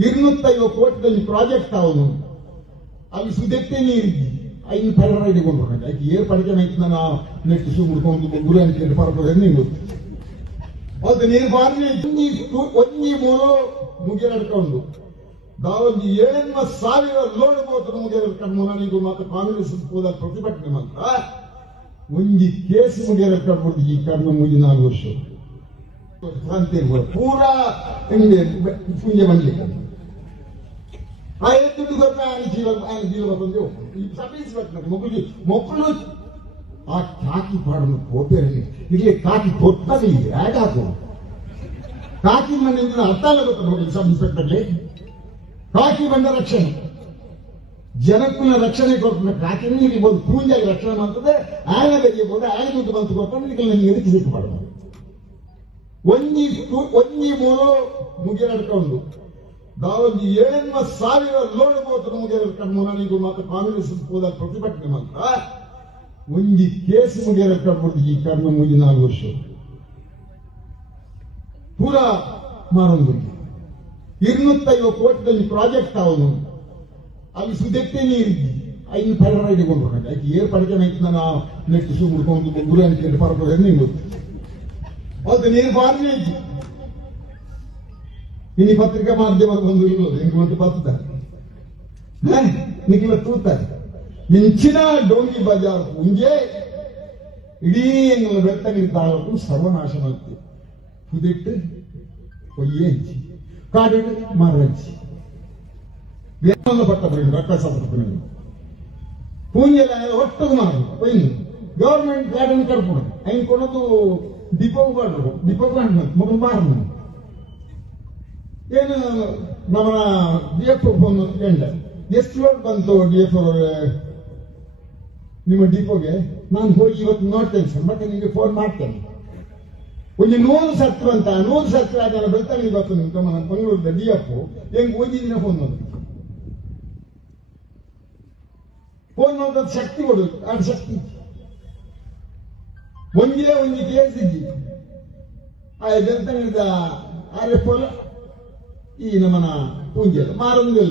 250 ಕೋಟಿ ಪ್ರಾಜೆಕ್ಟ್ ಅವನು ಅಲ್ಲಿ ಸುದೆತ್ತೆ ನೀರಿದ್ದಿ ಐದು ಪೆರರ ಇಟ್ಕೊಂಡು ಆಯ್ತು ಏರ್ ಪಡಿಕೆ ನೈಟ್ ನೆಕ್ಸ್ಟ್ ಶೂ ಮುಡ್ಕೊಂಡು ಗುರು ಅಂತ ಪರಪದ ನೀನು ಅದು ನೀರು ಬಾರಿ ಒಂಜಿ ಮೂರು ಮುಗಿಯಡ್ಕೊಂಡು ದಾವೊಂದು 7,000 ಲೋಡ್ ಬೋತು ಮುಗಿಯಡ್ಕೊಂಡು ನನಗೂ ಮತ್ತು ಕಾಂಗ್ರೆಸ್ ಹೋದ ಪ್ರತಿಭಟನೆ ಮಾತ್ರ ಒಂಜಿ ಕೇಸ್ ಮುಗಿಯಡ್ಕೊಂಡು ಈ ಕರ್ಮ ಮುಗಿ 4 ವರ್ಷ ಪೂರಾ ಪುಂಜೆ ಬಂದಿಲ್ಲ ಆ ದುಡ್ಡು ಗೊತ್ತ ಜೀವ ಬಂದು ಮೊಕ್ಕಳು ಆ ಕಾಕಿ ಪಾಡನ್ನು ಕೋಪೇರಲ್ಲಿ ಇಲ್ಲಿ ಕಾಕಿ ತೊಟ್ಟಲ್ಲಿ ಯಾಕಾಕು ಕಾಕಿ ಮಣ್ಣಿಂದ ಅರ್ಥ ಅಲ್ಲ ಗೊತ್ತ ನೋಡಿ ಸಬ್ ಇನ್ಸ್ಪೆಕ್ಟರ್ಲಿ ಕಾಕಿ ಬಂದ ರಕ್ಷಣೆ ಜನಕ್ಕೂನ ರಕ್ಷಣೆ ಕೊಡ್ತಾನೆ ಕಾಕಿ ಇಲ್ಲಿ ಬಂದು ಪೂಂಜಾಗಿ ರಕ್ಷಣೆ ಮಾಡ್ತದೆ ಆಯನ ತೆಗಿಬಹುದು ಆಯನ ದುಡ್ಡು ಬಂತು ಕೊಡ್ತಾನೆ ನನಗೆ ಎದಕ್ಕೆ ಸಿಕ್ಕು ಮಾಡಬಹುದು ಒಂಜಿ ಮೂರು ಮುಗಿಯಡ್ಕೊಂಡು ದಾವೊಂದು 7,000 ಲೋಡ್ ಬೋತು ಮುಗಿಯಡ್ಕೊಂಡು ನನಗೂ ಮತ್ತು ಕಾಂಗ್ರೆಸ್ ಹೋದ ಪ್ರತಿಭಟನೆ ಮಾತ್ರ ಒಂಜಿ ಕೇಸ್ ಮುಗಿಯಡ್ಕೊಂಡು ಈ ಕರ್ಮ ಮುಗಿ 4 ವರ್ಷ ಪೂರಾ ಮಾರೊಂದು 250 ಕೋಟಿ ಪ್ರಾಜೆಕ್ಟ್ ಅವನು ಅಲ್ಲಿ ಸುದೆತ್ತೆ ನೀರಿದ್ದಿ ಐದು ಪೆರರ ಇಟ್ಕೊಂಡು ಆಯ್ತು ಏರ್ ಪಡಿಕೆ ನೈಟ್ ನೆಕ್ಸ್ಟ್ ಶೂ ಮುಡ್ಕೊಂಡು ಗುರು ಅಂತ ಪರಪದ ನೀನು ಅದು ನೀರು ಬಾರಿ ಐತಿ ಇನ್ನು ಪತ್ರಿಕಾ ಮಾಧ್ಯಮದ ಬಂದು ಇಲ್ಲದು ಎಂಟು ಬರ್ತಾರೆ ನಿಖಿಲ ತೂತಾರೆ ಮಿಂಚಿನ ಡೋಂಗಿ ಬಜಾರ್ ಮುಂಜೆ ಇಡೀ ಎಂಗಳ ಬೆಳ್ತಂಗಡಿ ತಾಲೂಕು ಸರ್ವನಾಶ ಮಾಡ್ತೀವಿ ಕುದಿಟ್ಟು ಕೊಯ್ಯೆ ಹಂಚಿ ಕಾಡಿಟ್ಟು ಮರಹಂಚಿ ಪಟ್ಟ ಬರೀ ರೊಕ್ಕ ಸಾಕು ಪೂಂಜೆಲ್ಲ ಒಟ್ಟು ಮಾರು ಒಯ್ನು ಗವರ್ಮೆಂಟ್ ಗಾರ್ಡನ್ ಕರ್ಕೊಂಡು ಐನ್ ಕೊಡೋದು ದೀಪಕ್ ಮಾಡ್ರು ದೀಪಕ್ ಮಗು ಮಾರು ಏನು ನಮ್ಮ ಡಿಎಫ್ ಫೋನ್ ಎಂಡ ಎಷ್ಟು ಲೋಡ್ ಬಂತು ಡಿಎಫ್ ನಿಮ್ಮ ಡಿಪೋಗೆ ನಾನು ಹೋಗಿ ಇವತ್ತು ನೋಡ್ತೇನೆ ಸರ್ ಮತ್ತೆ ನಿಮಗೆ ಫೋನ್ ಮಾಡ್ತೇನೆ ಒಂದು 100 ಸತ್ತು ಅಂತ 100 ಸತ್ತು ಆದ ಬೆಳ್ತಂಗಡಿ ಬರ್ತು ನಿಮ್ಮ ಮಂಗಳೂರದ ಡಿಎಫ್ ಹೆಂಗ್ ಓದಿನ ಫೋನ್ ಮಾಡ್ತೀನಿ ಫೋನ್ ಮಾಡೋದು ಶಕ್ತಿ ಕೊಡೋದು ಅದು ಶಕ್ತಿ ಒಂದೇ ಒಂದು ಕೇಸ್ ಇದ್ದಿ ಆ ಬೆಳ್ತಂಗಡಿದ RF ಈ ನಮ್ಮನ ಪೂಂಜೆಲ್ಲ ಮಾರೊಂದು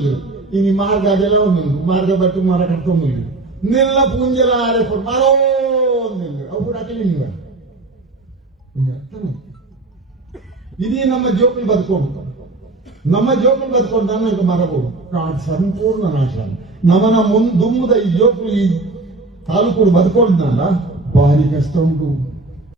ಇನ್ನು ಮಾರ್ಗ ಅದೆಲ್ಲ ಒಂದು ಮಾರ್ಗ ಬಟ್ಟು ಮರ ಕಟ್ಕೊಂಡು ನಿಲ್ಲ ಪೂಂಜೆಲ್ಲ RF ಮಾರೋ ಅವು ಕೂಡ ಹಾಕಲಿ ನೀವು ಇದೀ ನಮ್ಮ ಜೋಕುಲ್ ಬದುಕೊಂಡು ನಾನು ಮರಬಹುದು ಕಾಡು ಸಂಪೂರ್ಣ ನಾಶ ನಮ್ಮನ ದುಮ್ಮದ ಈ ಜೋಕುಲ್ ಈ ತಾಲೂಕು ಬದುಕೊಂಡಲ್ಲ ಭಾರಿ ಕಷ್ಟ ಉಂಟು.